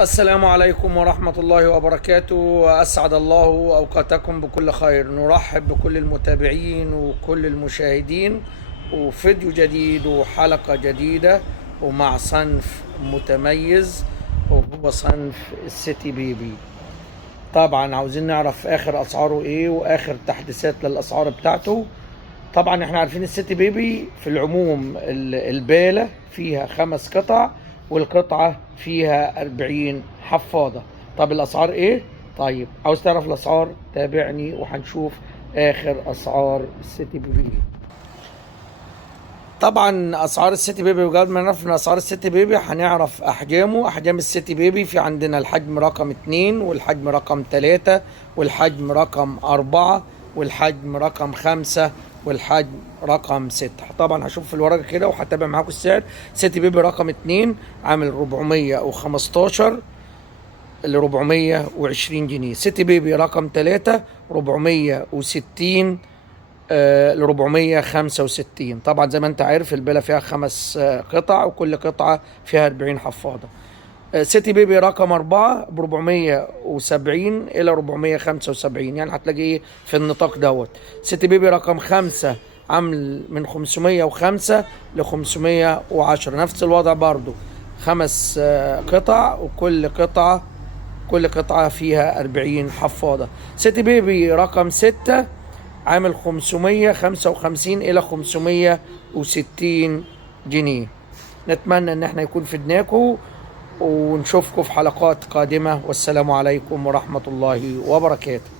السلام عليكم ورحمة الله وبركاته، وأسعد الله أوقاتكم بكل خير. نرحب بكل المتابعين وكل المشاهدين وفيديو جديد وحلقة جديدة ومع صنف متميز وهو صنف السيتي بيبي. طبعا عاوزين نعرف آخر أسعاره إيه وآخر تحديثات للأسعار بتاعته. طبعا احنا عارفين السيتي بيبي في العموم البالة فيها 5 قطع والقطعة فيها 40 حفاضة. طب الأسعار ايه؟ طيب عاوز تعرف الأسعار؟ تابعني وهنشوف آخر أسعار السيتي بيبي. طبعا أسعار السيتي بيبي، بجد ما نعرف من أسعار السيتي بيبي هنعرف أحجام السيتي بيبي. في عندنا الحجم رقم 2 والحجم رقم 3 والحجم رقم 4 والحجم رقم 5 والحجم رقم 6. طبعا هشوف في الورقه كده وهتابع معاكم السعر. سيتي بيبي رقم 2 عامل 415 ل 420 جنيه. سيتي بيبي رقم 3 460 ل 465. طبعا زي ما انت عارف البيله فيها 5 قطع وكل قطعه فيها 40 حفاضه. سيتي بيبي رقم 4 ب 470 إلى 475، يعني هتلاقيه في النطاق دوت. سيتي بيبي رقم 5 عامل من 505 ل 510، نفس الوضع برضو. 5 قطع وكل قطعة فيها 40 حفاضة. سيتي بيبي رقم 6 عامل 555 إلى 560 جنيه. نتمنى ان احنا يكون فدناكم ونشوفكم في حلقات قادمة، والسلام عليكم ورحمة الله وبركاته.